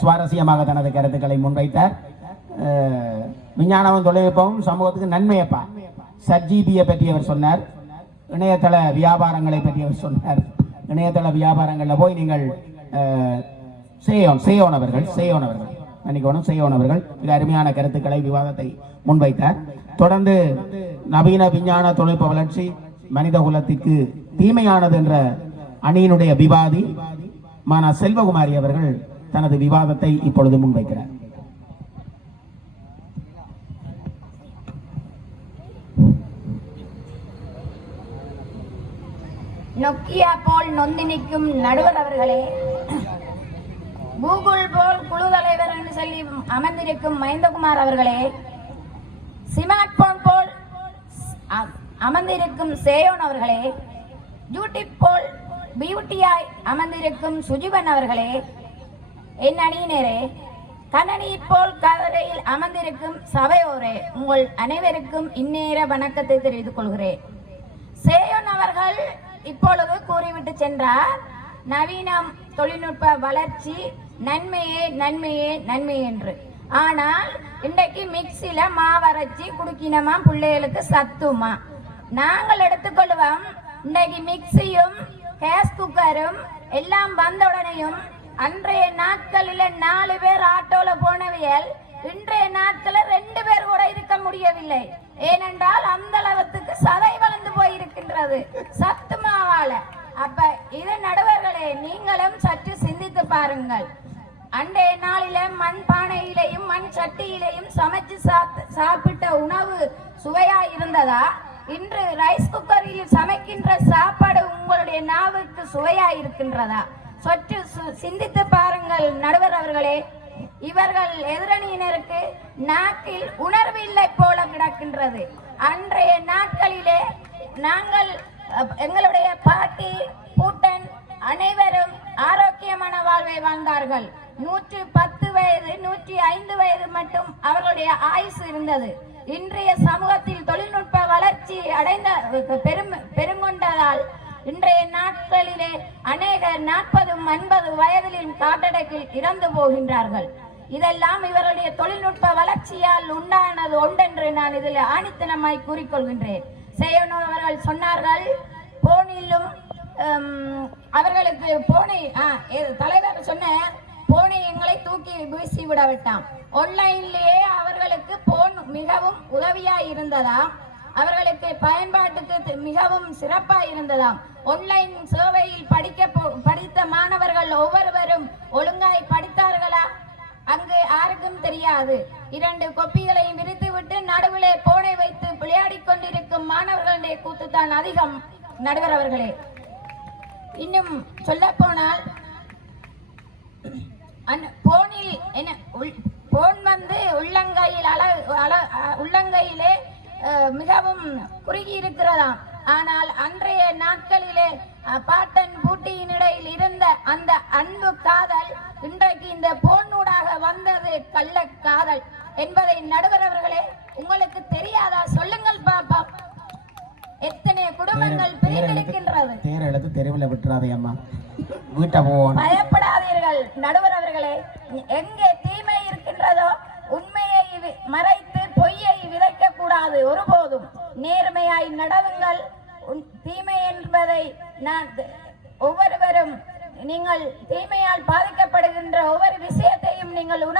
சுவாரஸ்யமாக தனது கருத்துக்களை முன்வைத்தார் விஞ்ஞானமும் தொழில்நுட்பமும் சமூகத்துக்கு நன்மையப்பா. சர்ஜிபியை பற்றி அவர் சொன்னார். இணையதள வியாபாரங்களை பற்றி அவர் சொன்னார். இணையதள வியாபாரங்களில் போய் நீங்கள் செய்யோன் சேயோன் சேயோன் அவர்கள் சேயோன் அவர்கள் மிக அருமையான கருத்துக்களை விவாதத்தை முன்வைத்தார். தொடர்ந்து நவீன விஞ்ஞான தொழில்நுட்ப வளர்ச்சி மனித குலத்திற்கு தீமையானது என்ற அணியினுடைய விவாதி மானா செல்வகுமாரி அவர்கள் தனது விவாதத்தை இப்பொழுது முன்வைக்கிறார். நொக்கியா போல் நொந்து நிற்கும் நடுவர் அவர்களே கூகுள் போல் குழு தலைவர் என்று சொல்லி அமர்ந்திருக்கும் மஹிந்தகுமார் அவர்களே ஸ்மார்ட் போன் போல் அமர்ந்திருக்கும் சேயோன் அவர்களே யூடியூப் போல் பியூட்டியாய் அமர்ந்திருக்கும் சுஜிவன் அவர்களே என் அணியினரே கணனி போல் கதையில் அமர்ந்திருக்கும் சபையோரே உங்கள் அனைவருக்கும் இந்நேர வணக்கத்தை தெரிவித்துக் கொள்கிறேன். சேயோன் அவர்கள் இப்பொழுது கூறிவிட்டு சென்றார் நவீனம் தொழில்நுட்ப வளர்ச்சி நன்மையே நன்மையே நன்மை என்று. ஆனால் இன்றைக்கு மிக்சியில மாவரைச்சி குடுக்கினமா பிள்ளைகளுக்கு சத்துமா? நாங்கள் எடுத்துக்கொள்வோம் இன்றைக்கு மிக்சியும் கேஸ் குக்கரும் எல்லாம் வந்த உடனேயும் அன்றைய நாட்களில் நாலு பேர் ஆட்டோல போனவியல் இன்றைய நாட்களில் ரெண்டு பேர் கூட இருக்க முடியவில்லை. ஏனென்றால் அந்த அளவுக்கு சதை வளர்ந்து போயிருக்கின்றது. சத்து மாவால அப்ப இது நடுவர்களே நீங்களும் சற்று சிந்தித்து பாருங்கள். அன்றைய நாளில மண் பானையிலையும் மண் சட்டியிலையும் சமைச்சு சாப்பிட்ட உணவு சுவையா இருந்ததா? இன்று ரைஸ் குக்கரில் சமைக்கின்ற சாப்பாடு உங்களுடைய நாவுக்கு சுவையா இருக்கின்றதா? சற்று சிந்தித்து பாருங்கள் நடுவர் அவர்களே. இவர்கள் எதிரணியினருக்கு நாட்டில் உணர்வு இல்லை போல கிடக்கின்றது. அன்றைய நாட்களிலே நாங்கள் எங்களுடைய பாட்டி பூட்டன் அனைவரும் ஆரோக்கியமான வாழ்வை வாழ்ந்தார்கள். நூற்றி பத்து வயது நூற்றி ஐந்து வயது மட்டும் அவர்களுடைய ஆயுசு இருந்தது. இன்றைய சமூகத்தில் தொழில்நுட்ப வளர்ச்சி அடைந்த பெரும் பெருங்கொண்டதால் இன்றைய நாட்களிலே அநேகர் நாற்பதும் ஐம்பது வயதிலும் காட்டடைக்கில் இறந்து போகின்றார்கள். இதெல்லாம் இவருடைய தொழில்நுட்ப வளர்ச்சியால் உண்டானது ஒன்றென்று நான் இதில் ஆணித்தனமாய் கூறிக்கொள்கின்றேன். செய்யணும் அவர்கள் சொன்னார்கள் போனிலும் அவர்களுக்கு போனை ஆ, தலைவர் சொன்னார் போனை எங்களை தூக்கி வீசி விட விட்டான் ஆன்லைன்லயே அவர்களுக்கு போன் மிகவும் உதவியாய் இருந்ததாம். அவர்களுக்கு பயன்பாட்டுக்கு மிகவும் சிறப்பாக இருந்ததாம் ஒன்லைன் சேவையில் படிக்க போ- படித்த மாணவர்கள் ஒவ்வொருவரும் ஒழுங்காய் படித்தார்களா? அங்கு யாருக்கும் தெரியாது. இரண்டு கொப்பிகளையும் விரித்துவிட்டு நடுவிலே போனை வைத்து விளையாடி கொண்டிருக்கும் மாணவர்களுடைய கூத்துத்தான் அதிகம் நடுவர் அவர்களே. இன்னும் சொல்ல போனால் அந்த போனில் என்ன உள்- போன் வந்து உள்ளங்கையில் அள அள- மிகவும் குறுகி இருக்கிறதாம். ஆனால் அன்றைய நாட்களிலே பாட்டன் பூட்டியின் இடையில் இருந்த அந்த அன்பு காதல் இன்றைக்கு இந்த போனூடாக வந்தது கள்ள காதல் என்பதை நடுவர் அவர்களே உங்களுக்கு தெரியாதா? சொல்லுங்கள் பாப்பா. எத்தனை குடும்பங்கள் பிரிந்திருக்கின்றது. தேர் எடுத்து தெருவில் விட்டுறாதே அம்மா. வீட்டை போவோம். என்பதை நான் ஒவ்வொருவரும் நீங்கள் தீமையால் பாதிக்கப்படுகின்ற ஒவ்வொரு விஷயத்தையும் நீங்கள் உணர்ந்து